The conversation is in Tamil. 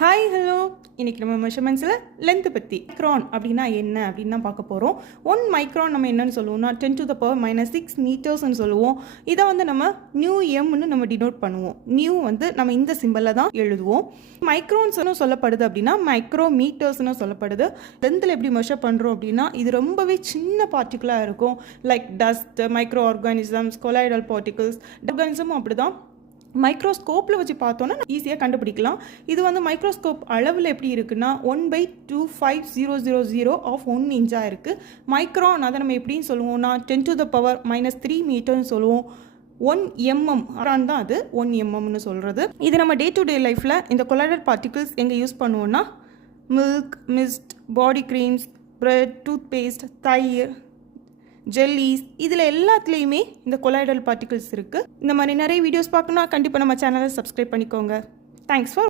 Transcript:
ஹாய் ஹலோ, இன்றைக்கி நம்ம மெஷர்மெண்ட்ஸில் லென்த்து பற்றி மைக்ரான் அப்படின்னா என்ன அப்படின்னு தான் பார்க்க போகிறோம். 1 மைக்ரான் நம்ம என்னென்னு சொல்லுவோம்னா 10⁻⁻6 மீட்டர்ஸ்ன்னு சொல்லுவோம். இதை வந்து நம்ம நியூ எம்னு நம்ம டினோட் பண்ணுவோம். நியூ வந்து நம்ம இந்த சிம்பிளில் தான் எழுதுவோம். மைக்ரான்ஸ்னு சொல்லப்படுது அப்படின்னா மைக்ரோ மீட்டர்ஸ்னு சொல்லப்படுது. லென்த்தில் எப்படி மெஷர் பண்ணுறோம் அப்படின்னா இது ரொம்பவே சின்ன பார்ட்டிகுலாக இருக்கும். Like dust, micro organisms, colloidal particles. ஆர்கானிசமும் அப்படி தான் மைக்ரோஸ்கோப்பில் வச்சு பார்த்தோன்னா ஈஸியாக கண்டுபிடிக்கலாம். இது வந்து மைக்ரோஸ்கோப் அளவில் எப்படி இருக்குன்னா 1/25000 ஆஃப் 1 இன்ச்சாக இருக்குது. மைக்ரான் அதை நம்ம எப்படின்னு சொல்லுவோம்னா 10⁻³ மீட்டர்னு சொல்லுவோம். 1 mm தான் அது 1 mmன்னு சொல்கிறது. இது நம்ம டே டு டே லைஃப்பில் இந்த கொலாய்டல் பார்ட்டிகிள்ஸ் எங்கே யூஸ் பண்ணுவோன்னா மில்க், மிஸ்ட், பாடி க்ரீம்ஸ், ப்ரெட், டூத் பேஸ்ட், தயிர், ஜெல்லிஸ், இதில் எல்லாத்துலேயுமே இந்த கொலாய்டல் பார்ட்டிகிள்ஸ் இருக்குது. இந்த மாதிரி நிறைய வீடியோஸ் பார்க்கணுன்னா கண்டிப்பாக நம்ம சேனலை சப்ஸ்கிரைப் பண்ணிக்கோங்க. Thanks for